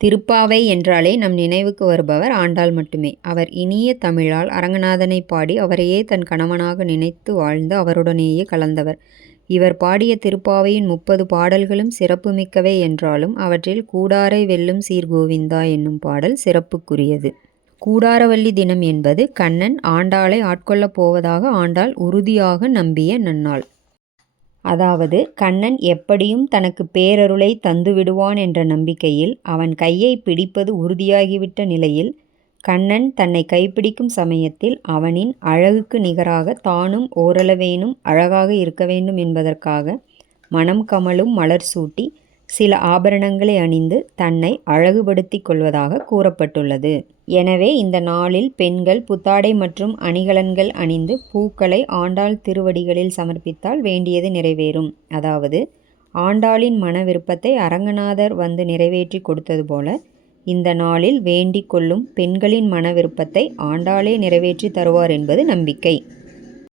திருப்பாவை என்றாலே நம் நினைவுக்கு வருபவர் ஆண்டாள் மட்டுமே. அவர் இனிய தமிழால் அரங்கநாதனை பாடி அவரையே தன் கணவனாக நினைத்து வாழ்ந்து அவருடனேயே கலந்தவர். இவர் பாடிய திருப்பாவையின் 30 பாடல்களும் சிறப்புமிக்கவை என்றாலும் அவற்றில் கூடாரை வெல்லும் சீர்கோவிந்தா என்னும் பாடல் சிறப்புக்குரியது. கூடாரவள்ளி தினம் என்பது கண்ணன் ஆண்டாளை ஆட்கொள்ளப் போவதாக ஆண்டாள் உறுதியாக நம்பிய நன்னாள். அதாவது கண்ணன் எப்படியும் தனக்கு பேரருளை தந்துவிடுவான் என்ற நம்பிக்கையில் அவன் கையை பிடிப்பது உறுதியாகிவிட்ட நிலையில் கண்ணன் தன்னை கைப்பிடிக்கும் சமயத்தில் அவனின் அழகுக்கு நிகராக தானும் ஓரளவேனும் அழகாக இருக்க வேண்டும் என்பதற்காக மனம் கமழும் மலர் சூட்டி சில ஆபரணங்களை அணிந்து தன்னை அழகுபடுத்திக் கொள்வதாக கூறப்பட்டுள்ளது. எனவே இந்த நாளில் பெண்கள் புத்தாடை மற்றும் அணிகலன்கள் அணிந்து பூக்களை ஆண்டாள் திருவடிகளில் சமர்ப்பித்தால் வேண்டியது நிறைவேறும். அதாவது ஆண்டாளின் மன விருப்பத்தை அரங்கநாதர் வந்து நிறைவேற்றி கொடுத்தது போல இந்த நாளில் வேண்டிக் கொள்ளும் பெண்களின் மன விருப்பத்தை ஆண்டாளே நிறைவேற்றி தருவார் என்பது நம்பிக்கை.